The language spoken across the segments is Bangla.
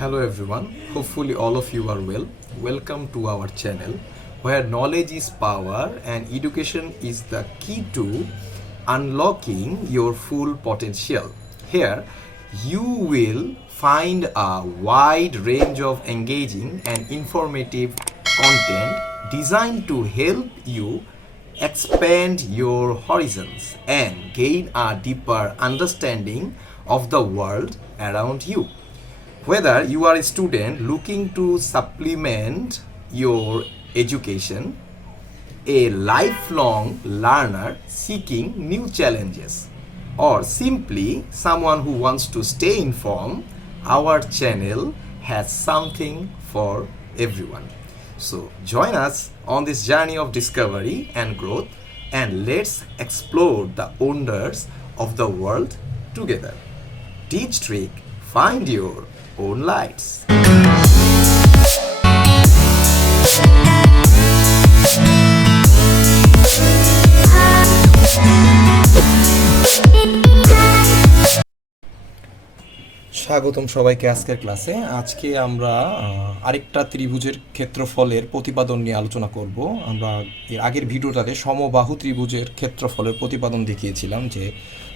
Hello everyone, hopefully all of you are well. Welcome to our channel where knowledge is power and education is the key to unlocking your full potential. Here you will find a wide range of engaging and informative content designed to help you expand your horizons and gain a deeper understanding of the world around you. Whether you are a student looking to supplement your education, a lifelong learner seeking new challenges, or simply someone who wants to stay informed, our channel has something for everyone. So join us on this journey of discovery and growth, and let's explore the wonders of the world together. TeachTrick, find your own lights. স্বাগতম সবাইকে আজকের ক্লাসে। আজকে আমরা আরেকটা ত্রিভুজের ক্ষেত্রফলের প্রতিপাদন নিয়ে আলোচনা করব। আমরা এর আগের ভিডিওটাতে সমবাহু ত্রিভুজের ক্ষেত্রফলের প্রতিপাদন দেখিয়েছিলাম যে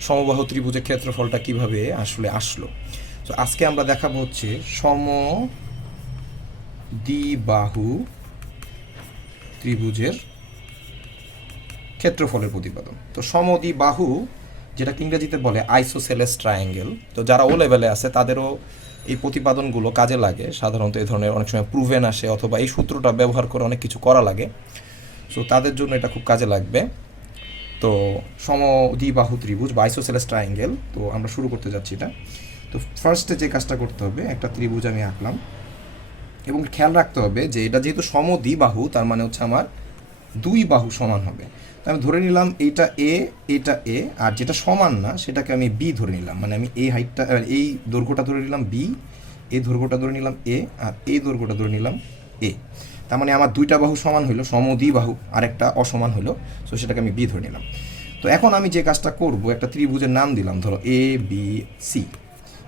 সমবাহু ত্রিভুজের ক্ষেত্রফলটা কিভাবে আসলে আসলো। তো আজকে আমরা দেখাবো হচ্ছে সমদ্বিবাহু ত্রিভুজের ক্ষেত্রফলের প্রতিপাদন। তো সমদ্বিবাহু যেটা ইংরেজিতে বলে আইসোসেলেস ট্রায়াঙ্গেল, তো যারা ও লেভেলে আছে তাদেরও এই প্রতিপাদনগুলো কাজে লাগে। সাধারণত এই ধরনের অনেক সময় প্রুভেন আসে অথবা এই সূত্রটা ব্যবহার করে অনেক কিছু করা লাগে, সো তাদের জন্য এটা খুব কাজে লাগবে। তো সমদ্বিবাহু ত্রিভুজ বা আইসোসেলেস ট্রায়াঙ্গেল, তো আমরা শুরু করতে যাচ্ছি এটা। তো ফার্স্টে যে কাজটা করতে হবে, একটা ত্রিভুজ আমি আঁকলাম এবং খেয়াল রাখতে হবে যে এটা যেহেতু সমদ্বিবাহু তার মানে হচ্ছে আমার দুই বাহু সমান হবে। তো আমি ধরে নিলাম এইটা এ, এটা এ, আর যেটা সমান না সেটাকে আমি বি ধরে নিলাম। মানে আমি এই হাইটটা, এই দৈর্ঘ্যটা ধরে নিলাম বি, এই দৈর্ঘ্যটা ধরে নিলাম এ, আর এই দৈর্ঘ্যটা ধরে নিলাম এ। তার মানে আমার দুইটা বাহু সমান হইলো, সমদ্বিবাহু, আর একটা অসমান হইলো, সো সেটাকে আমি বি ধরে নিলাম। তো এখন আমি যে কাজটা করব, একটা ত্রিভুজের নাম দিলাম, ধরো এ বি সি।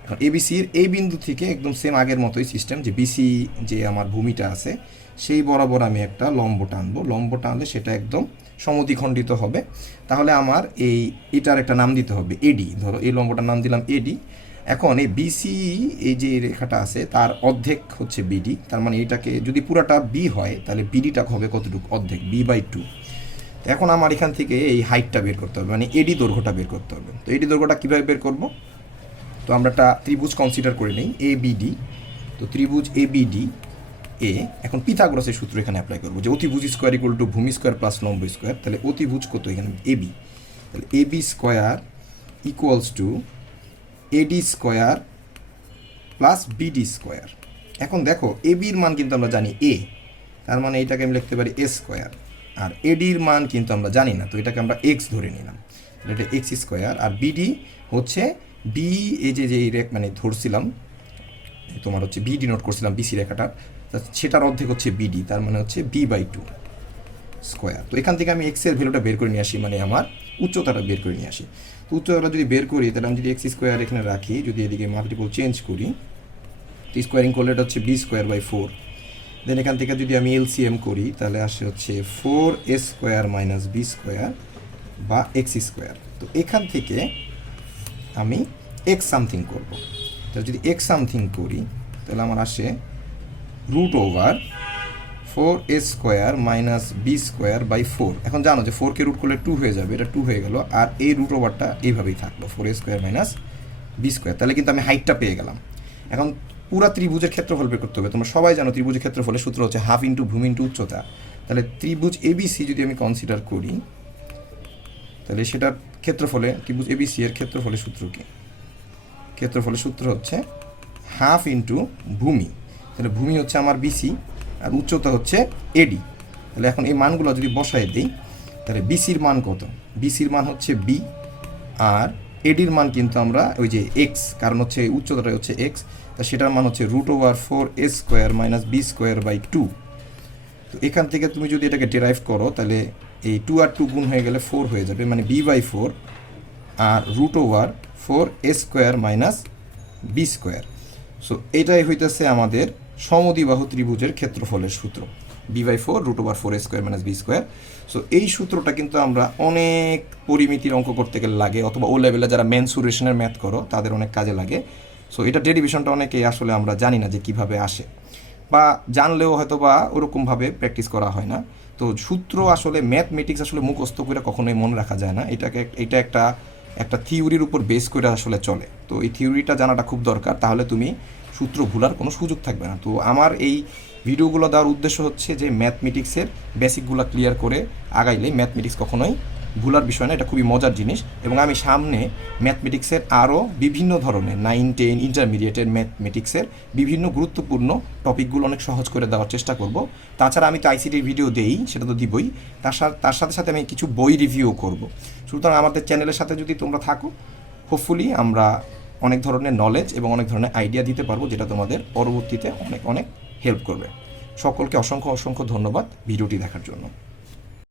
এখন এবিসির এই বিন্দু থেকে একদম সেম আগের মতোই সিস্টেম, যে বিসি যে আমার ভূমিটা আছে সেই বরাবর আমি একটা লম্ব টানবো। লম্ব টানলে সেটা একদম সমদ্বিখণ্ডিত হবে। তাহলে আমার এটার একটা নাম দিতে হবে এডি। ধরো এই লম্বটার নাম দিলাম এডি। এখন এই বিসি এই যে রেখাটা আছে তার অর্ধেক হচ্ছে বিডি। তার মানে এটাকে যদি পুরাটা বি হয় তাহলে বিডিটা হবে কতটুকু? অর্ধেক, বি/2। তো এখন আমার এখান থেকে এই হাইটটা বের করতে হবে, মানে এডি দৈর্ঘ্যটা বের করতে হবে। তো এডি দৈর্ঘ্যটা কীভাবে বের করব? তো আমরা একটা ত্রিভুজ কনসিডার করে নিই, এ বিডি। তো ত্রিভুজ এ বিডি এ, এখন পিথাগোরাসের সূত্র এখানে অ্যাপ্লাই করবো, যে অতিভুজ স্কোয়ার ইকুয়াল টু ভূমি স্কোয়ার প্লাস লম্ব স্কোয়ার। তাহলে অতিভুজ কত এখানে? এবি। তাহলে AB square equals to AD square plus BD square. এখন দেখো এবির মান কিন্তু আমরা জানি এ, তার মানে এটাকে আমি লিখতে পারি এ স্কোয়ার। আর এডির মান কিন্তু আমরা জানি না, তো এটাকে আমরা এক্স ধরে নিলাম, এটা এক্স স্কোয়ার। আর বিডি হচ্ছে বি, এই যে মানে ধরছিলাম তোমার হচ্ছে বি ডিনোট করছিলাম বিসি রেখাটা, সেটার অর্ধেক হচ্ছে বিডি, তার মানে হচ্ছে বি/2 স্কোয়ার। তো এখান থেকে আমি এক্সের ভ্যালুটা বের করে নিয়ে আসি, মানে আমার উচ্চতাটা বের করে নিয়ে আসি। তো উচ্চতাটা যদি বের করি তাহলে আমি যদি এক্স স্কোয়ার এখানে রাখি, যদি এদিকে মাল্টিপল চেঞ্জ করি, তো স্কোয়ারিং করলে এটা হচ্ছে বি²/4। দেন এখান থেকে যদি আমি এলসিএম করি তাহলে আসে হচ্ছে 4a² মাইনাস বি² বা এক্স স্কোয়ার। তো এখান থেকে আমি এক্স সামথিং করব। তাহলে যদি এক্স সামথিং করি তাহলে আমার আসে √4a² মাইনাস বি²/4। এখন জানো যে 4কে রুট করলে 2 হয়ে যাবে, এটা 2 হয়ে গেল, আর এই √টা এইভাবেই থাকলো 4a² মাইনাস বি²। তাহলে কিন্তু আমি হাইটটা পেয়ে গেলাম। এখন পুরা ত্রিভুজের ক্ষেত্রফল বের করতে হবে। তোমরা সবাই জানো ত্রিভুজের ক্ষেত্রফলের সূত্র হচ্ছে হাফ ইন্টু ভূমি ইন্টু উচ্চতা। তাহলে ত্রিভুজ এবিসি যদি আমি কনসিডার করি তাহলে সেটার ক্ষেত্রফলে, ত্রিভুজ এবিসি এর ক্ষেত্রফলের সূত্র কি? ক্ষেত্রফলের সূত্র হচ্ছে হাফ ইন্টু ভূমি। তাহলে ভূমি হচ্ছে আমার বিসি আর উচ্চতা হচ্ছে এডি। তাহলে এখন এই মানগুলো যদি বসায় দিই তাহলে বিসির মান কত? বিসির মান হচ্ছে বি, আর এডির মান কিন্তু আমরা ওই যে এক্স, কারণ হচ্ছে উচ্চতাটা হচ্ছে এক্স, তা সেটার মান হচ্ছে √4a² মাইনাস বি²/2। তো এখান থেকে তুমি যদি এটাকে ডেরাইভ করো তাহলে এই 2 আর 2 গুণ হয়ে গেলে 4 হয়ে যাবে, মানে b/4 আর √4a² মাইনাস b²। সো এটাই হইতেছে আমাদের সমদ্বিবাহু ত্রিভুজের ক্ষেত্রফলের সূত্র, b/4√4a² - b²। সো এই সূত্রটা কিন্তু আমরা অনেক পরিমিতির অঙ্ক করতে গেলে লাগে, অথবা ও লেভেলে যারা মেনসুরেশনের ম্যাথ করো তাদের অনেক কাজে লাগে। সো এটা ডেরিভেশনটা অনেকেই আসলে আমরা জানি না যে কিভাবে আসে, বা জানলেও হয়তো বা ওরকমভাবে প্র্যাকটিস করা হয় না। তো সূত্র আসলে ম্যাথমেটিক্স আসলে মুখস্থ করে কখনোই মনে রাখা যায় না, এটা একটা একটা থিওরির উপর বেস করে আসলে চলে। তো এই থিওরিটা জানাটা খুব দরকার, তাহলে তুমি সূত্র ভুলার কোনো সুযোগ থাকবে না। তো আমার এই ভিডিওগুলো দেওয়ার উদ্দেশ্য হচ্ছে যে ম্যাথমেটিক্সের বেসিকগুলো ক্লিয়ার করে আগাইলে ম্যাথমেটিক্স কখনোই ভুলার বিষয় না, এটা খুবই মজার জিনিস। এবং আমি সামনে ম্যাথমেটিক্সের আরও বিভিন্ন ধরনের 9, 10 ইন্টারমিডিয়েটের ম্যাথমেটিক্সের বিভিন্ন গুরুত্বপূর্ণ টপিকগুলো অনেক সহজ করে দেওয়ার চেষ্টা করব। তাছাড়া আমি তো আইসিটির ভিডিও দেই, সেটা তো দিবই, তার সাথে সাথে আমি কিছু বই রিভিউ করব। সুতরাং আমাদের চ্যানেলের সাথে যদি তোমরা থাকো, হোপফুলি আমরা অনেক ধরনের নলেজ এবং অনেক ধরনের আইডিয়া দিতে পারবো, যেটা তোমাদের পরবর্তীতে অনেক অনেক হেল্প করবে। সকলকে অসংখ্য অসংখ্য ধন্যবাদ ভিডিওটি দেখার জন্য।